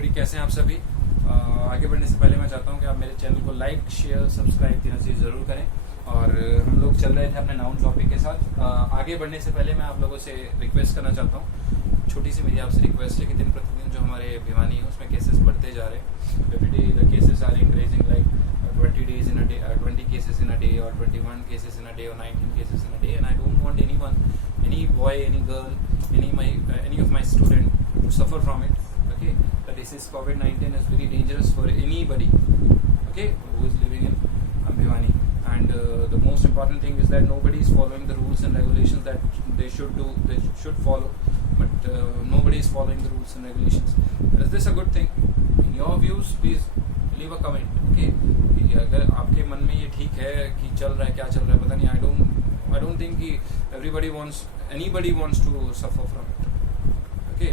Everybody, कैसे हैं आप सभी। आगे बढ़ने से पहले मैं चाहता हूं कि आप मेरे चैनल को लाइक, शेयर, सब्सक्राइब तीनों चीज़ ज़रूर करें। और हम लोग चल रहे थे अपने नाउन टॉपिक के साथ। आगे बढ़ने से पहले मैं आप लोगों से रिक्वेस्ट करना चाहता हूं, छोटी सी मेरी आपसे रिक्वेस्ट है कि दिन प्रतिदिन जो हमारे भिवानी है उसमें केसेस बढ़ते जा रहे हैं। Every day the cases are increasing, like 20 days in a day, 20 cases in a day, or 21 cases in a day, or 19 cases in a day, and I don't want anyone, any boy, any girl, any of my student to suffer from it. Okay, the disease COVID-19 is very dangerous for anybody. Okay, who is living in Bhiwani, and the most important thing is that nobody is following the rules and regulations that they should follow, but nobody is following the rules and regulations. Is this a good thing? In your views, please leave a comment. Okay, अगर आपके मन में ये ठीक है कि चल रहा है, क्या चल रहा है पता नहीं, आई डोंट थिंक कि anybody wants to suffer from it. Okay,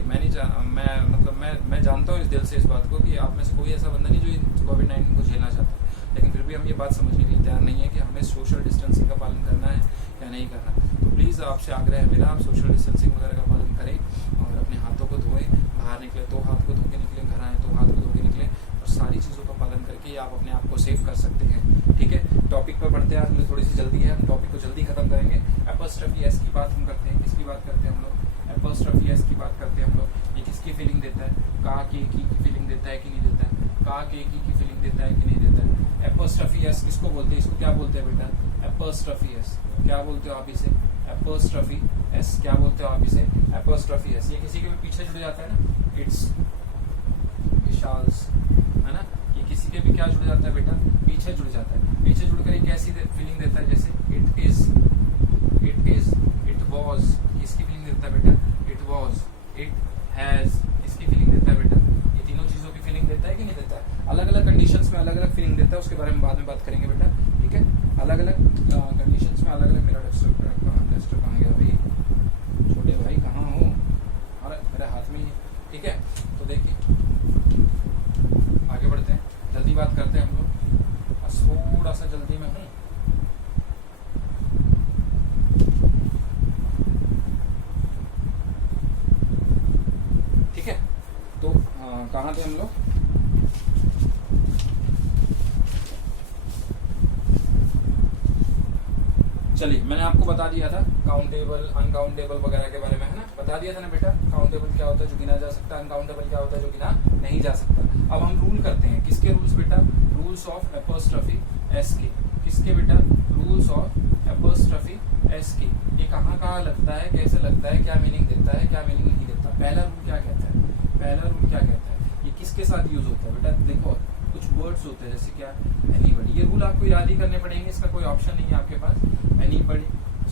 मैं जानता हूँ इस दिल से इस बात को कि आप में से कोई ऐसा बंदा नहीं जो कोविड-19 को झेलना चाहता है, लेकिन फिर भी हम ये बात समझने के लिए तैयार नहीं है कि हमें सोशल डिस्टेंसिंग का पालन करना है या नहीं करना। तो प्लीज़ आपसे आग्रह है मेरा, आप सोशल डिस्टेंसिंग वगैरह का पालन करें और अपने हाथों को धोएं। बाहर निकले तो हाथ को धो के निकलें, घर आए तो हाथ को धो के निकलें, और सारी चीज़ों का पालन करके आप अपने आप को सेव कर सकते हैं। ठीक है, टॉपिक पर बढ़ते हैं। आज मुझे थोड़ी सी जल्दी है, हम टॉपिक को जल्दी खत्म करेंगे। एपोस्ट्रोफी एस की बात हम करते हैं। किसकी बात करते हैं हम लोग? एपोस्ट्रोफी एस की बात करते हैं हम लोग। ये किसकी फीलिंग देता है? का के की फीलिंग देता है कि नहीं देता है? का के की फीलिंग देता है कि नहीं देता है? एपोस्ट्रोफी एस किसको बोलते हैं? इसको क्या बोलते हैं बेटा? Apostrophe S. क्या बोलते हो आप इसे? Apostrophe S. क्या बोलते हो आप इसे? Apostrophe S. ये किसी के भी पीछे जुड़ जाता है ना, इट्स, विशाल्स, है ना, ये किसी के भी क्या जुड़ जाता है बेटा? पीछे जुड़ जाता है। पीछे जुड़कर ये कैसी फीलिंग देता है? जैसे इट इज, इट वॉज, इसकी फीलिंग देता है बेटा? इट वॉज, इट हैज, इसकी फीलिंग देता है बेटा? ये तीनों चीजों की फीलिंग देता है कि नहीं देता है? अलग अलग कंडीशंस में अलग अलग फीलिंग देता है, उसके बारे में बाद में बात करेंगे बेटा। ठीक है, अलग अलग कंडीशंस में अलग अलग। मेरा डस्टर कहाँ गया भाई? छोटे भाई कहाँ हो? अरे मेरे हाथ में ही। ठीक है, तो देखिए आगे बढ़ते हैं, जल्दी बात करते हैं हम लोग। थोड़ा सा जल्दी में हूँ। ठीक है, तो कहाँ थे हम लोग? चलिए, मैंने आपको बता दिया था काउंटेबल, अनकाउंटेबल वगैरह के बारे में, है ना, बता दिया था ना बेटा। काउंटेबल क्या होता है? जो गिना जा सकता है। अनकाउंटेबल क्या होता है? जो गिना नहीं जा सकता। अब हम रूल करते हैं। किसके रूल्स बेटा? रूल्स ऑफ एपोस्ट्रोफी एस के। किसके बेटा? रूल्स ऑफ एपोस्ट्रोफी एस के। ये कहाँ कहाँ लगता है, कैसे लगता है, क्या मीनिंग देता है, क्या मीनिंग नहीं देता? पहला रूल क्या कहता है? पहला रूल क्या कहता है? ये किसके साथ यूज होता है बेटा? देखो, कुछ वर्ड्स होते हैं जैसे क्या? एनीबडी। ये रूल आपको याद ही करने पड़ेंगे, इसका कोई ऑप्शन नहीं है आपके पास। Anybody,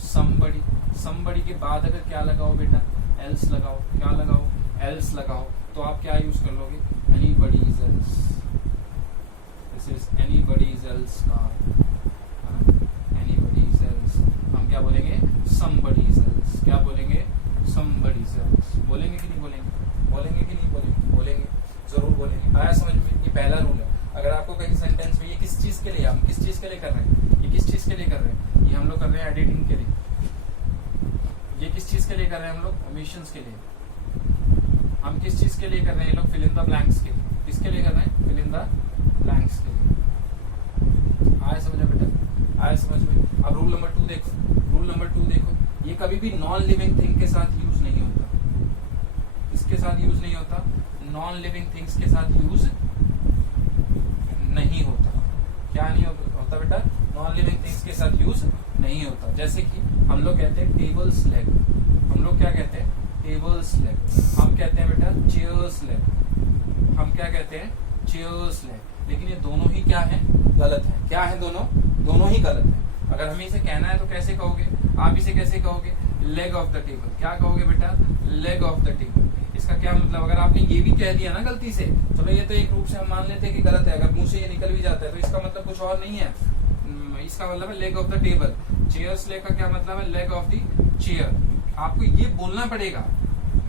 somebody. समबडी के बाद अगर क्या लगाओ बेटा? एल्स लगाओ। क्या लगाओ? एल्स लगाओ। तो आप क्या यूज कर लोगे? Anybody is else. This is anybody is else car. Anybody is else. हम क्या बोलेंगे? Somebody is else. क्या बोलेंगे? Somebody is else. बोलेंगे कि नहीं बोलेंगे? बोलेंगे कि नहीं बोलेंगे? बोलेंगे, जरूर बोलेंगे। आया समझ में? ये पहला रूल है। अगर आपको कहीं सेंटेंस में, ये किस चीज के लिए, हम किस चीज के लिए कर रहे हैं? ये किस चीज के लिए कर रहे हैं? ये हम लोग कर रहे हैं एडिटिंग के लिए। ये किस चीज के लिए कर रहे हैं हम लोग? ओमिशंस के लिए। हम किस चीज के लिए कर रहे हैं? लोग फिल इन द ब्लैंक्स के लिए। किसके लिए कर रहे हैं? फिल इन द ब्लैंक्स के लिए। आया समझ में बेटा? आया समझ में? अब रूल नंबर 2 देखो। रूल नंबर 2 देखो, ये कभी भी नॉन लिविंग थिंग के साथ यूज नहीं होता। इसके साथ यूज नहीं होता। नॉन लिविंग थिंग्स के साथ यूज नहीं होता। क्या नहीं होता बेटा? नॉन लिविंग थिंग्स के साथ यूज नहीं होता। जैसे कि हम लोग कहते हैं टेबल्स लेग। हम लोग क्या कहते हैं? Tables leg. हम कहते हैं बेटा चेयर्स लेग। हम क्या कहते हैं? Chairs leg. लेकिन ये दोनों ही क्या है? गलत है। क्या है? दोनों ही गलत है। अगर हमें इसे कहना है तो कैसे कहोगे आप? इसे कैसे कहोगे? Leg of the table. क्या कहोगे बेटा? Leg of the table. इसका क्या मतलब? अगर आपने ये भी कह दिया ना गलती से, चलो ये तो एक रूप से हम मान लेते हैं कि गलत है। अगर मुंह से ये निकल भी जाता है तो इसका मतलब कुछ और नहीं है। इसका मतलब है leg of the table. Chairs leg का क्या मतलब है? Leg of the chair. आपको ये बोलना पड़ेगा।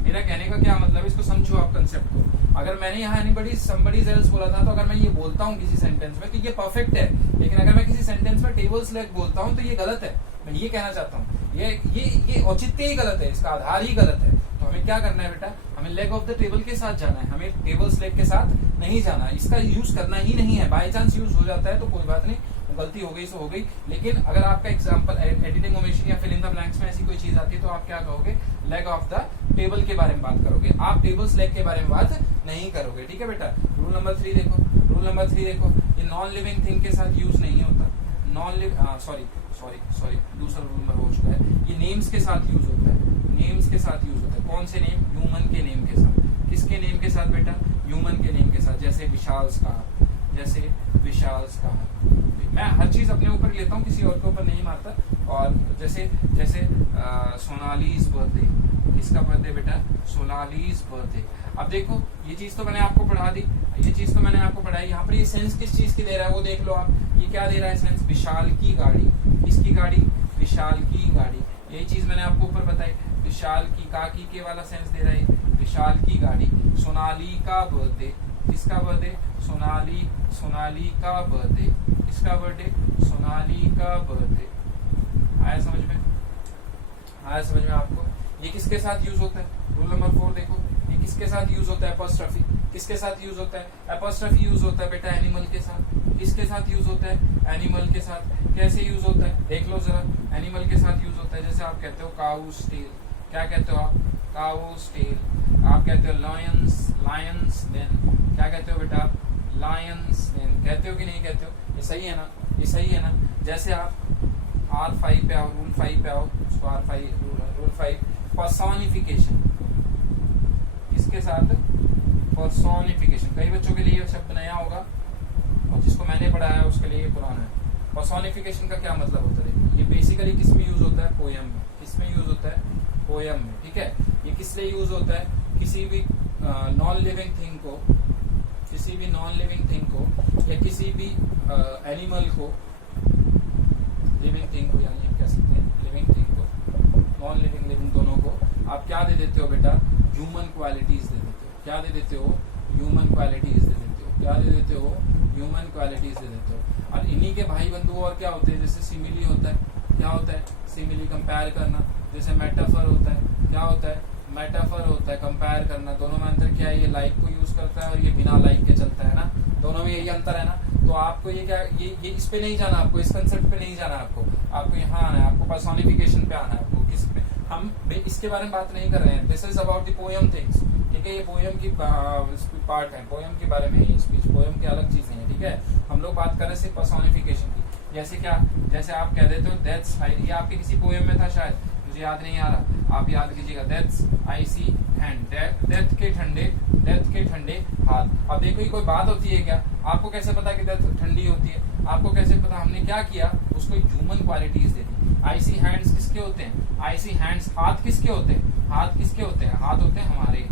मेरा कहने का क्या मतलब है, इसको समझो आप कंसेप्ट को। अगर मैंने यहाँ एनीबडी समबडी एल्स बोला था, तो अगर मैं ये बोलता हूँ किसी सेंटेंस में तो ये परफेक्ट है, लेकिन अगर मैं किसी सेंटेंस में टेबल्स लेग बोलता हूँ तो ये गलत है। मैं ये कहना चाहता हूँ, ये औचित्य ही गलत है, इसका आधार ही गलत है। तो हमें क्या करना है बेटा, हमें लेग ऑफ द टेबल के साथ जाना है, हमें टेबल्स लेग के साथ नहीं जाना, इसका यूज करना ही नहीं है। बाय चांस यूज हो जाता है तो कोई बात नहीं, गलती हो गई सो हो गई, लेकिन अगर आपका एग्जांपल एडिटिंग ओमेशन या फिल इन द ब्लैंक्स में ऐसी कोई चीज आती है तो आप क्या कहोगे, लेग ऑफ द टेबल के बारे में बात करोगे, आप टेबल्स लेग के बारे में बात नहीं करोगे। ठीक है बेटा। रूल नंबर 3 देखो, रूल नंबर 3 देखो, ये नॉन लिविंग थिंग के साथ यूज नहीं होता, नॉन लिव सॉरी दूसरा रूल नंबर हो चुका है, ये नेम्स के साथ यूज होता है, नेम्स के साथ यूज होता है। कौन से नेम, ह्यूमन के नेम के साथ। किसके नेम के साथ बेटा, ह्यूमन के नेम के साथ, जैसे विशाल्स का, जैसे विशाल्स का। मैं हर चीज अपने ऊपर लेता हूँ, किसी और के ऊपर नहीं मारता। और जैसे जैसे सोनालीज बर्थडे, किसका बर्थडे बेटा, सोनालीज बर्थडे। अब देखो ये चीज तो मैंने आपको पढ़ा दी, ये चीज तो मैंने आपको पढ़ाई, यहाँ पर ये सेंस किस चीज की दे रहा है वो देख लो आप, ये क्या दे रहा है सेंस, विशाल की गाड़ी, किसकी गाड़ी, विशाल की गाड़ी। यही चीज मैंने आपको ऊपर बताई, विशाल की, काकी के वाला सेंस दे रहा है, विशाल की गाड़ी। सोनाली का बर्थडे, किसका बर्थडे, सोनाली का बर्थडे, किसका बर्थडे, सोनाली का बर्थडे। आया समझ में, आया समझ में आपको। ये किसके साथ यूज होता है, रूल नंबर 4 देखो, ये किसके साथ यूज होता है, एपोस्ट्रोफी, किसके साथ यूज होता है, एपोस्ट्रोफी यूज होता है बेटा एनिमल के साथ। किसके साथ यूज होता है, एनिमल के साथ। कैसे यूज होता है देख लो जरा, एनिमल के साथ यूज होता है, जैसे आप कहते हो काउस टेल, क्या कहते हो आप, काउस टेल। आप कहते हो लायंस देन, क्या कहते हो बेटा, लायंस देन, कहते हो कि नहीं कहते हो, ये सही है ना, ये सही है ना। जैसे आप R5 पे आओ, रूल 5 पे आओ, उसको R5 रूल 5, पर्सोनिफिकेशन, किसके साथ, पर्सोनिफिकेशन। कई बच्चों के लिए शब्द नया होगा और जिसको मैंने पढ़ाया है उसके लिए पुराना है। पर्सोनिफिकेशन का क्या मतलब होता है, ये बेसिकली किस में यूज होता है, पोयम में। किस में यूज होता है, पोयम में। ठीक है, ये किस लिए यूज होता है, किसी भी नॉन लिविंग थिंग को, किसी भी नॉन लिविंग थिंग को या किसी भी एनिमल को, लिविंग थिंग को, यानी आप कह सकते हैं लिविंग थिंग को, नॉन लिविंग दोनों को आप क्या दे देते हो बेटा, ह्यूमन क्वालिटीज दे देते हो। क्या दे देते हो, ह्यूमन क्वालिटीज दे देते हो। क्या दे देते हो, ह्यूमन क्वालिटीज दे देते हो। और इन्हीं के भाई बंधु और क्या होते हैं, जैसे सिमिली होता है, क्या होता है, सिमिली कंपेयर करना। जैसे मेटाफर होता है, क्या होता है, मेटाफर होता है कंपेयर करना। दोनों में अंतर क्या है, ये लाइक को यूज करता है और ये बिना लाइक के चलता है ना, दोनों में यही अंतर है ना। तो आपको ये क्या, ये इस पे नहीं जाना, आपको इस कंसेप्ट पे नहीं जाना, आपको यहाँ आना है, आपको पर्सोनिफिकेशन पे आना है, आपको किस पे, हम इसके बारे में बात नहीं कर रहे हैं। This is about the poem things. ठीक है, ये पोयम की पार्ट है, पोयम के बारे में है स्पीच, पोयम की अलग चीजें हैं। ठीक है, हम लोग बात कर रहे हैं सिर्फ पर्सोनिफिकेशन की। जैसे क्या, जैसे आप कह देते हो दैट्स, ये आपके किसी पोयम में था शायद, मुझे याद नहीं आ रहा, आप याद कीजिएगा। That's icy hand, death के ठंडे हाथ। अब देखो ये कोई बात होती है क्या, आपको कैसे पता कि डेथ ठंडी होती है, आपको कैसे पता, हमने क्या किया, उसको ह्यूमन क्वालिटीज दे दी। आईसी हैंड्स किसके होते हैं, आईसी हैंड्स, हाथ किसके होते हैं, हाथ किसके होते हैं, हाथ होते हैं हमारे,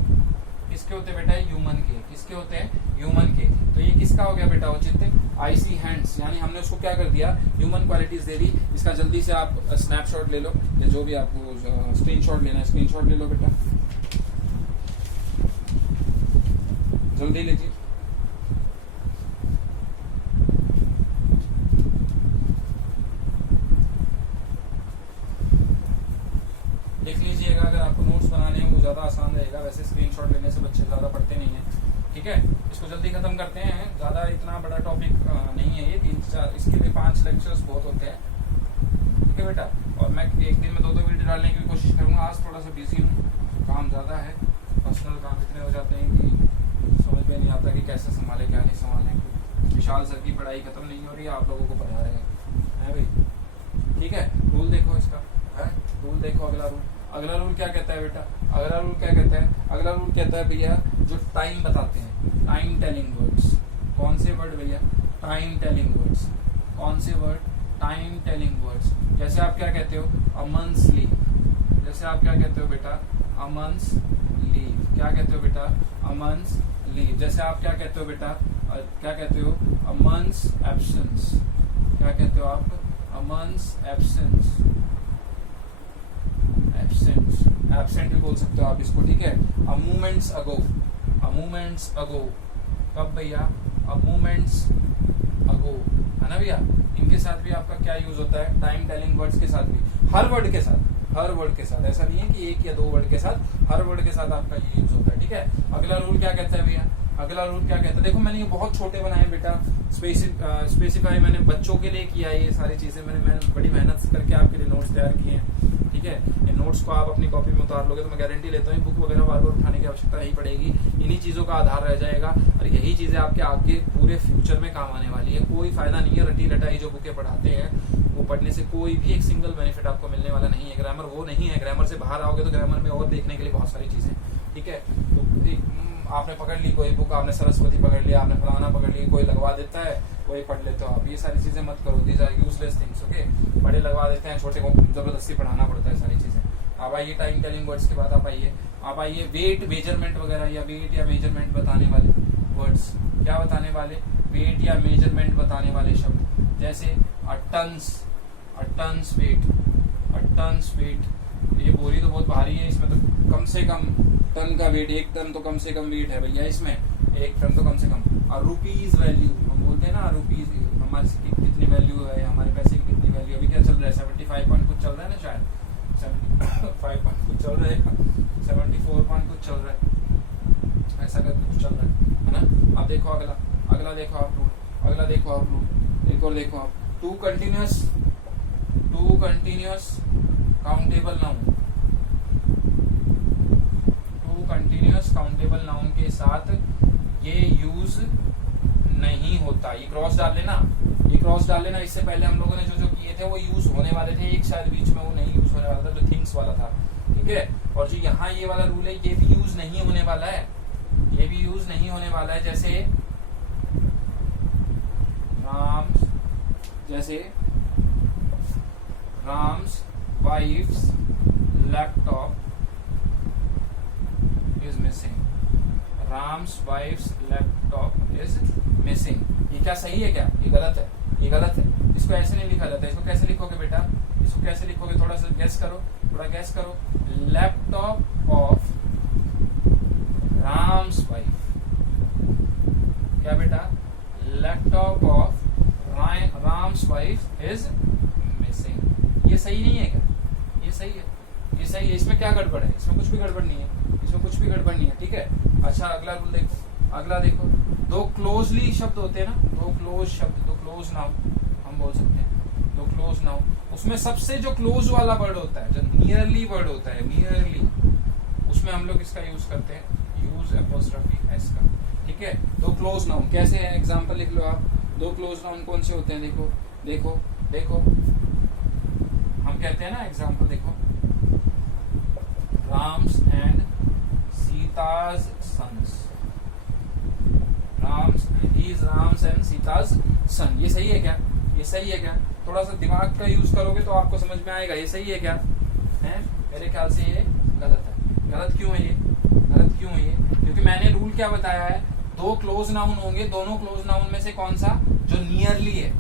किसके होते हैं बेटा, ह्यूमन के। किसके होते हैं, ह्यूमन के। तो ये किसका हो गया बेटा औचित्य, आईसी हैंड्स, यानी हमने उसको क्या कर दिया, ह्यूमन क्वालिटीज दे दी। इसका जल्दी से आप स्नैपशॉट ले लो, या जो भी आपको स्क्रीनशॉट लेना है स्क्रीनशॉट ले लो बेटा, जल्दी लीजिए। लिख लीजिएगा, अगर आपको नोट्स बनाने हैं वो ज्यादा आसान रहेगा, वैसे स्क्रीनशॉट लेने से बच्चे ज्यादा पढ़ते नहीं हैं। ठीक है, इसको जल्दी खत्म करते हैं, ज्यादा इतना बड़ा टॉपिक नहीं है ये, 3-4, इसके लिए 5 लेक्चर्स बहुत होते हैं। ठीक है बेटा, और मैं एक दिन में 2-2 वीडियो डालने की कोशिश करूंगा। आज थोड़ा सा बिजी हूँ, काम ज्यादा है, पर्सनल काम इतने हो जाते हैं कि समझ में नहीं आता कि कैसे संभाले क्या नहीं संभाले। विशाल सर की पढ़ाई खत्म नहीं हो रही है, आप लोगों को पढ़ा रहे हैं भाई। ठीक है, रूल देखो इसका है, रूल देखो, अगला रूल क्या कहता है बेटा, अगला रूल क्या कहता है, अगला रूल कहता है भैया जो टाइम बताते हैं, टाइम टेलिंग वर्ड्स। कौन से वर्ड भैया, टाइम टेलिंग वर्ड्स। कौन से वर्ड, टाइम टेलिंग वर्ड्स। जैसे आप क्या कहते हो, अ मंथ्स लीव। जैसे आप क्या कहते हो बेटा, अ मंथ्स लीव। क्या कहते हो बेटा, अ मंथ्स लीव। जैसे आप क्या कहते हो बेटा, क्या कहते हो, अ मंथ्स एब्सेंस। क्या कहते हो आप, अ मंथ्स एब्सेंस। एब्सेंट भी बोल सकते हो आप इसको। ठीक है, अ मोमेंट्स अगो, अ मोमेंट्स अगो। कब भैया, अ मोमेंट्स अगो, है ना भैया। इनके साथ भी आपका क्या यूज होता है, टाइम टेलिंग वर्ड्स के साथ भी, हर वर्ड के साथ, हर वर्ड के साथ, ऐसा नहीं है कि एक या दो वर्ड के साथ, हर वर्ड के साथ आपका ये यूज होता है, ठीक है। अगला रूल क्या कहता है भैया, अगला रूल क्या कहता है, देखो मैंने ये बहुत छोटे बनाए बेटा, स्पेसिफाई मैंने बच्चों के लिए किया है, ये सारी चीजें मैंने बड़ी मेहनत करके आपके लिए नोट्स तैयार किए हैं, ठीक है। ये नोट्स को आप अपनी कॉपी में उतार लोगे तो मैं गारंटी लेता हूँ बुक वगैरह बार बार उठाने की आवश्यकता नहीं पड़ेगी, इन्हीं चीजों का आधार रह जाएगा और यही चीजें आपके आगे पूरे फ्यूचर में काम आने वाली है। कोई फायदा नहीं है रटी रटाई जो बुकें पढ़ाते हैं, वो पढ़ने से कोई भी एक सिंगल बेनिफिट आपको मिलने वाला नहीं है। ग्रामर वो नहीं है, ग्रामर से बाहर आओगे तो ग्रामर में और देखने के लिए बहुत सारी चीजें, ठीक है। तो आपने पकड़ ली कोई बुक, आपने सरस्वती पकड़ लिया, आपने फलाना पकड़ ली, कोई लगवा देता है वही पढ़ लेते हो आप, ये सारी चीजें मत करो, these are useless things, okay. बड़े लगवा देते हैं, छोटे को जबरदस्ती पढ़ाना पड़ता है सारी चीजें। अब आइए टाइम टेलिंग वर्ड्स के बाद आप आइए वेट मेजरमेंट वगैरह या वेट या मेजरमेंट बताने वाले वर्ड्स, क्या बताने वाले, वेट या मेजरमेंट बताने वाले शब्द, जैसे टन्स वेट, ये बोरी तो बहुत भारी है, इसमें तो कम से कम टन का वेट, 1 टन तो कम से कम वेट है भैया इसमें, 1 टन तो कम से कम। और रुपीज वैल्यू, हम बोलते हैं ना रुपीज, हमारे कितनी वैल्यू है, हमारे पैसे की कितनी वैल्यू, अभी क्या चल रहा है 75 पॉइंट कुछ चल रहा है ना, शायद 75 पॉइंट कुछ चल रहा है, 74 पॉइंट कुछ चल रहा है, ऐसा करके कुछ चल रहा है ना। अब देखो अगला देखो आप रूल, एक और देखो आप, two continuous countable noun, two continuous countable noun के साथ ये यूज नहीं होता। ये क्रॉस डाल लेना, इससे पहले हम लोगों ने जो किए थे वो यूज होने वाले थे, एक शायद बीच में वो नहीं यूज होने वाला था जो थिंग्स वाला था, ठीक है। और जो यहाँ ये वाला रूल है ये भी यूज नहीं होने वाला है, ये भी यूज नहीं होने वाला है। जैसे Ram's wife's laptop is missing, Ram's wife's laptop is missing. ये क्या सही है क्या, ये गलत है, ये गलत है, इसको ऐसे नहीं लिखा जाता। इसको कैसे लिखोगे बेटा, इसको कैसे लिखोगे, थोड़ा सा गैस करो, लैपटॉप ऑफ राम्स वाइफ, क्या बेटा, laptop off Ram's wife is missing. ये सही नहीं है क्या, ये सही है, इसमें क्या गड़बड़ है, इसमें कुछ भी गड़बड़ नहीं है, ठीक है। अच्छा अगला देखो, दो क्लोजली शब्द होते हैं ना, दो क्लोज नाउन हम बोल सकते हैं, दो क्लोज नाउन, उसमें सबसे जो क्लोज वाला वर्ड होता है, जो नियरली वर्ड होता है, नियरली, उसमें हम लोग इसका यूज करते हैं, यूज एपोस्ट्रोफी एस का, ठीक है। दो क्लोज नाउन कैसे है, एग्जांपल लिख लो आप, दो क्लोज नाउन कौन से होते हैं, देखो हम कहते हैं ना, एग्जांपल देखो, Ram's and Sita's sons, Ram's and Sita's son, ये सही है क्या, थोड़ा सा दिमाग का यूज करोगे तो आपको समझ में आएगा, ये सही है क्या है, मेरे ख्याल से ये गलत है। गलत क्यों है ये, क्योंकि मैंने रूल क्या बताया है, दो क्लोज नाउन होंगे, दोनों क्लोज नाउन में से कौन सा जो नियरली है,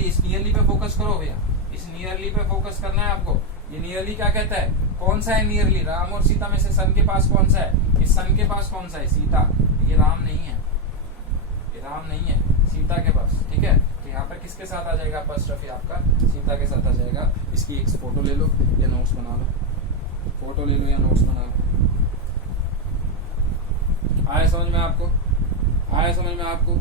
इस नियरली पे फोकस करो भैया, इस नियरली पे फोकस करना है आपको। ये नियरली क्या कहता है, कौन सा है नियरली, राम और सीता में से सन के पास कौन सा है, इस सन के पास कौन सा है, सीता, ये राम नहीं है, सीता के पास, ठीक है। तो यहाँ पर किसके साथ आ जाएगा अपोस्ट्रोफी, आपका सीता के साथ आ जाएगा। इसकी एक फोटो ले लो या नोट्स बना लो, आया समझ में आपको,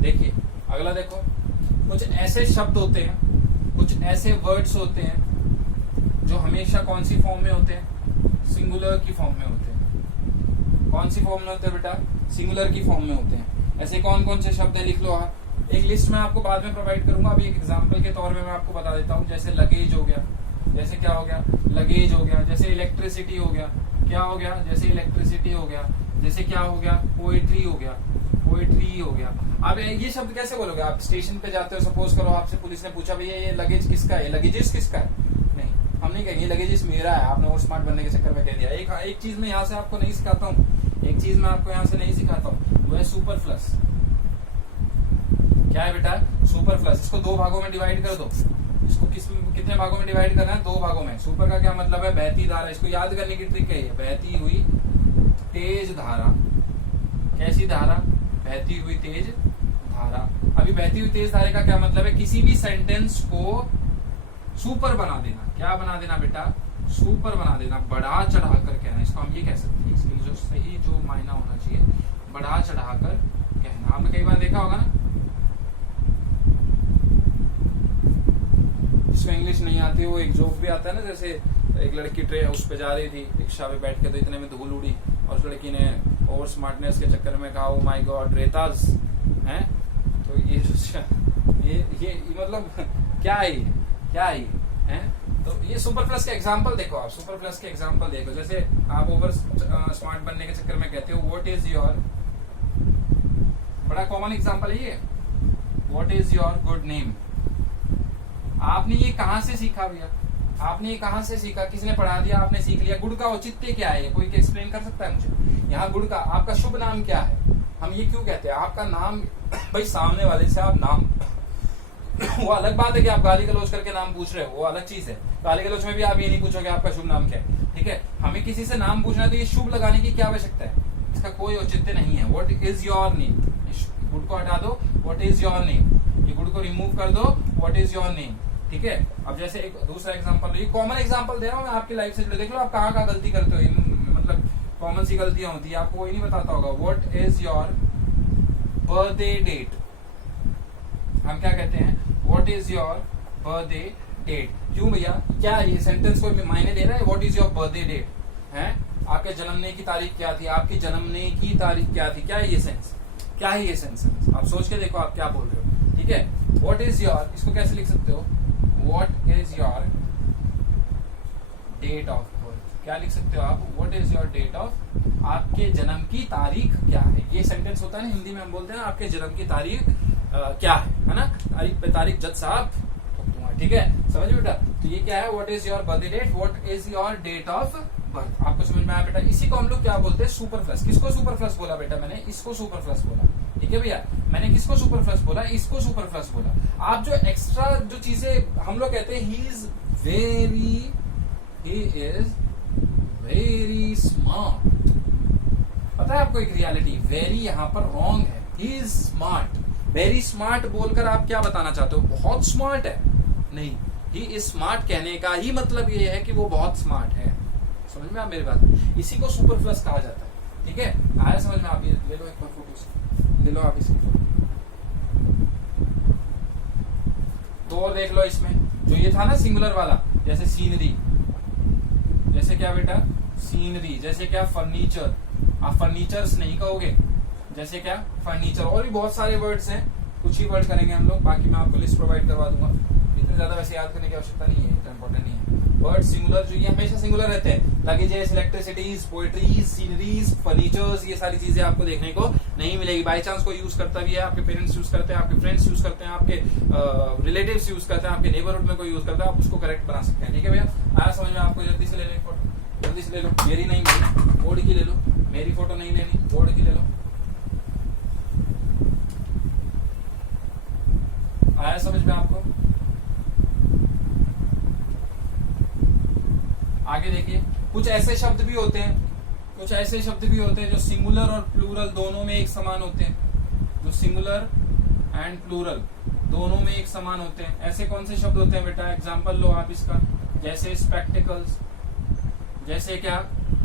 देखिए अगला देखो, कुछ ऐसे शब्द होते हैं, कुछ ऐसे वर्ड्स होते हैं जो हमेशा कौन सी फॉर्म में होते हैं, सिंगुलर की फॉर्म में होते हैं। कौन सी फॉर्म में होते हैं बेटा, सिंगुलर की फॉर्म में होते हैं। ऐसे कौन से शब्द है, लिख लो आप, एक लिस्ट में आपको बाद में प्रोवाइड करूंगा, अभी एक एग्जांपल के तौर में मैं आपको बता देता हूँ। जैसे लगेज हो गया, जैसे क्या हो गया, लगेज हो गया, जैसे इलेक्ट्रिसिटी हो गया, क्या हो गया, जैसे इलेक्ट्रिसिटी हो गया, जैसे क्या हो गया, पोएट्री हो गया। अब ये शब्द कैसे बोलोगे, आप स्टेशन पे जाते हो, सपोज करो आपसे पुलिस ने पूछा भैया ये लगेज किसका है, लगेजेस किसका है, नहीं हम नहीं कहेंगे लगेजेस मेरा है, आपने और स्मार्ट बनने के चक्कर में कह दिया। एक चीज मैं यहाँ से आपको नहीं सिखाता हूँ, वो है सुपरफ्लस। क्या है बेटा, सुपरफ्लस। इसको दो भागों में डिवाइड कर दो, इसको कितने भागों में डिवाइड करना है? 2 भागों में। सुपर का क्या मतलब है? बहती धारा। इसको याद करने की ट्रिक है ये, बहती हुई तेज धारा। कैसी धारा? बहती हुई तेज धारा। अभी बहती हुई तेज धारा का क्या मतलब है? किसी भी सेंटेंस को सुपर बना देना। क्या बना देना बेटा? सुपर बना देना, बढ़ा चढ़ा कर कहना। इसको हम ये कह सकते हैं, इसके जो सही जो मायना होना चाहिए, बढ़ा चढ़ा कर कहना। आपने कई बार देखा होगा ना, जिसको इंग्लिश नहीं आती वो एक जोक भी आता है ना, जैसे एक लड़की ट्रेन उस पे जा रही थी रिक्शा पे बैठ के, तो इतने में धूल उड़ी और उस लड़की ने ओवर स्मार्टनेस के चक्कर में कहा, ओ माय गॉड रेतास हैं। तो ये मतलब क्या है ये? क्या है ये? हैं? तो ये सुपर प्लस के एग्जांपल देखो आप, सुपर प्लस के एग्जांपल देखो। जैसे आप ओवर स्मार्ट बनने के चक्कर में कहते हो व्हाट इज योर, बड़ा कॉमन एग्जांपल है ये, what is your good name. आपने ये कहां से सीखा भैया? आपने ये कहां से सीखा? किसने पढ़ा दिया? आपने सीख लिया। गुड का औचित्य क्या है? कोई एक्सप्लेन कर सकता है मुझे? यहाँ गुड का, आपका शुभ नाम क्या है? हम ये क्यों कहते हैं? आपका नाम भाई सामने वाले से आप नाम वो अलग बात है कि आप गाली गलौज करके नाम पूछ रहे हो, वो अलग चीज है। गाली गलौज में भी आप ये नहीं पूछोगे आपका शुभ नाम क्या है, ठीक है। हमें किसी से नाम पूछना है तो ये शुभ लगाने की क्या आवश्यकता है? इसका कोई औचित्य नहीं है। What is your name, good को हटा दो, व्हाट इज योर नेम। ये गुड को रिमूव कर दो, व्हाट इज योर नेम, ठीक है। अब जैसे एक दूसरा एग्जांपल, ये कॉमन एग्जांपल दे रहा हूँ मैं आपकी लाइफ से जुड़े। देख लो आप कहाँ कहाँ गलती करते हो, मतलब कॉमन सी गलतियां होती है, आपको कोई नहीं बताता होगा। What is your birthday date, हम क्या कहते हैं? What is your birthday date. क्यों भैया? क्या ये सेंटेंस कोई मायने दे रहा है? What is your birthday date है, आपके जन्मने की तारीख क्या थी, आपकी जन्मने की तारीख क्या थी, क्या है ये सेंस? क्या है ये सेंस? आप सोच के देखो आप क्या बोल रहे हो, ठीक है। व्हाट इज योर, इसको कैसे लिख सकते हो? What is your date of birth, क्या लिख सकते हो आप? What is your date of, आपके जन्म की तारीख क्या है। ये सेंटेंस होता है ना, हिंदी में हम बोलते हैं ना, आपके जन्म की तारीख क्या है ना, तारीख पे तारीख जज साहब, ठीक है, समझ बेटा। तो ये क्या है? What is your birthday date, what is your date of birth. आपको समझ में आया बेटा? इसी को हम लोग क्या बोलते हैं? Super plus. किसको सुपर प्लस बोला बेटा? मैंने इसको सुपर प्लस बोला, ठीक है भैया। मैंने किसको सुपर प्लस बोला? इसको सुपर प्लस बोला। आप जो एक्स्ट्रा जो चीजें हम लोग कहते हैं, ही इज वेरी स्मार्ट, पता है आपको एक रियलिटी, वेरी यहाँ पर रॉन्ग है। He is smart, very smart बोलकर आप क्या बताना चाहते हो? बहुत स्मार्ट है? नहीं, ही इज स्मार्ट कहने का ही मतलब ये है कि वो बहुत स्मार्ट है। समझ में आप मेरी बात? इसी को सुपर प्लस कहा जाता है, ठीक है। आया समझ में? आप ये ले लो एक बार फोटो, ले लो आप इसकी। तो और देख लो इसमें, जो ये था ना सिंगुलर वाला, जैसे सीनरी, जैसे क्या बेटा? सीनरी। जैसे क्या? फर्नीचर, आप फर्नीचर्स नहीं कहोगे, जैसे क्या? फर्नीचर। और भी बहुत सारे वर्ड्स हैं, कुछ ही वर्ड करेंगे हम लोग, बाकी मैं आपको लिस्ट प्रोवाइड करवा दूंगा। इतने ज्यादा वैसे याद करने की आवश्यकता नहीं है, इतना इंपॉर्टेंट नहीं है। वर्ड सिंगुलर जो ये हमेशा सिंगुलर रहते हैं, luggages, electricities, poetries, sceneries, furnitures, ये सारी चीजें आपको देखने को नहीं मिलेगी। बाई चांस कोई यूज करता भी है, आपके पेरेंट्स यूज करते हैं, आपके फ्रेंड्स यूज करते हैं, आपके रिलेटिव्स यूज करते हैं, आपके नेबरहुड में कोई यूज करता है, आप उसको करेक्ट बना सकते हैं, ठीक है भैया। आया समझ में आपको? जल्दी से ले लो फोटो, जल्दी से ले लो। मेरी नहीं, मेरी बोर्ड की ले लो, मेरी फोटो नहीं लेनी, बोर्ड की ले लो। आया समझ में आपको? आगे देखिए, कुछ ऐसे शब्द भी होते हैं, कुछ ऐसे शब्द भी होते हैं जो सिंगुलर और प्लूरल दोनों में एक समान होते हैं, जो सिंगुलर एंड प्लूरल दोनों में एक समान होते हैं। ऐसे कौन से शब्द होते हैं बेटा? एग्जांपल लो आप इसका, जैसे स्पेक्टिकल्स, जैसे क्या?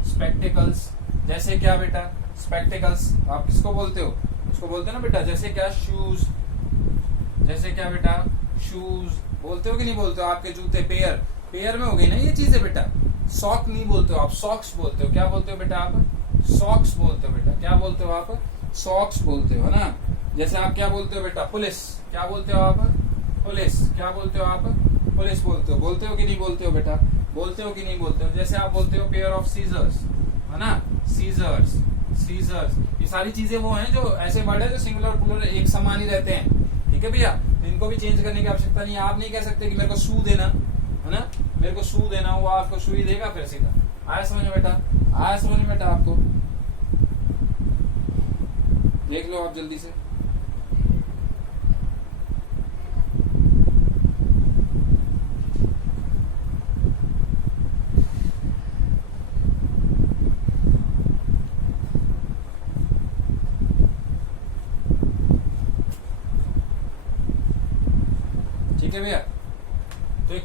स्पेक्टिकल्स, जैसे क्या बेटा? स्पेक्टिकल्स। आप किसको बोलते हो? उसको बोलते हो ना बेटा, जैसे क्या? शूज, जैसे क्या बेटा? शूज बोलते हो कि नहीं बोलते हो? आपके जूते, पेयर, पेयर में हो गई ना ये चीजें बेटा। सॉक नहीं बोलते हो आप, सॉक्स बोलते हो। क्या बोलते हो बेटा आप? सॉक्स बोलते हो बेटा। क्या बोलते हो आप? सॉक्स बोलते हो, है ना। जैसे आप क्या बोलते हो बेटा? पुलिस। क्या बोलते हो आप? पुलिस। क्या बोलते हो आप? पुलिस बोलते हो। बोलते हो कि नहीं बोलते हो बेटा? बोलते हो कि नहीं बोलते हो? जैसे आप बोलते हो पेयर ऑफ सीजर्स, है ना, सीजर्स, सीजर्स। ये सारी चीजें वो हैं जो ऐसे वर्ड है जो सिंगुलर और प्लूरल एक समान ही रहते हैं, ठीक है भैया। इनको भी चेंज करने की आवश्यकता नहीं है। आप नहीं कह सकते कि मेरे को शू देना, है ना, मेरे को शू देना, वो आपको शू ही देगा फिर सीधा। आया समझ में बेटा? आया समझ में बेटा आपको? देख लो आप जल्दी से।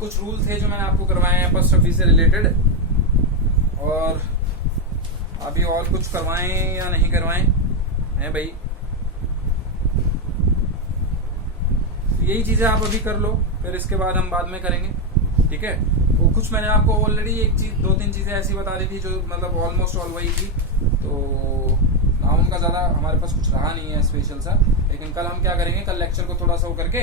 कुछ रूल थे जो मैंने आपको करवाए हैं अपॉस्ट्रफी से रिलेटेड, और अभी और कुछ करवाएं या नहीं करवाएं हैं भाई, यही चीजें आप अभी कर लो, फिर इसके बाद हम बाद में करेंगे, ठीक है। तो कुछ मैंने आपको ऑलरेडी एक चीज 2-3 चीजें ऐसी बता दी थी जो मतलब ऑलमोस्ट ऑल वही थी, तो नाउन का ज्यादा हमारे पास कुछ रहा नहीं है स्पेशल सा। लेकिन कल हम क्या करेंगे, कल लेक्चर को थोड़ा सा वो करके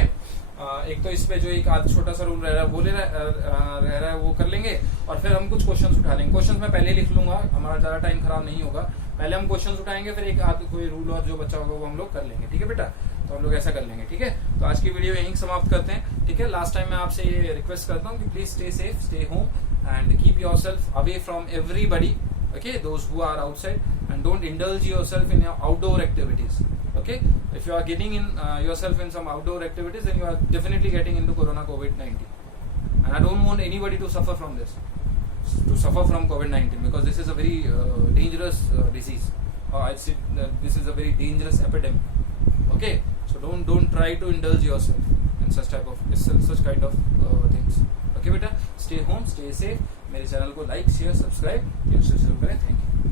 एक तो इस पे जो एक छोटा सा रूल रह रहा है वो रह रहा है वो कर लेंगे, और फिर हम कुछ क्वेश्चंस उठा लेंगे। क्वेश्चंस मैं पहले लिख लूंगा, हमारा ज्यादा टाइम खराब नहीं होगा। पहले हम क्वेश्चंस उठाएंगे, फिर एक आध कोई रूल और जो बच्चा होगा वो हम लोग कर लेंगे, ठीक है बेटा। तो हम लोग ऐसा कर लेंगे, ठीक है। तो आज की वीडियो यहीं समाप्त करते हैं, ठीक है। लास्ट टाइम मैं आपसे ये रिक्वेस्ट करता हूँ कि please stay safe, stay home and keep yourself away from everybody, okay, those who are outside, and don't indulge yourself in your outdoor activities, okay. If you are getting in yourself in some outdoor activities, then you are definitely getting into corona COVID-19, and I don't want anybody to suffer from this, to suffer from COVID-19, because this is a very dangerous disease. This is a very dangerous epidemic, okay. So don't try to indulge yourself in such kind of things, okay beta. Stay home, stay safe. मेरे channel को like share subscribe जरूर करें। Thank you.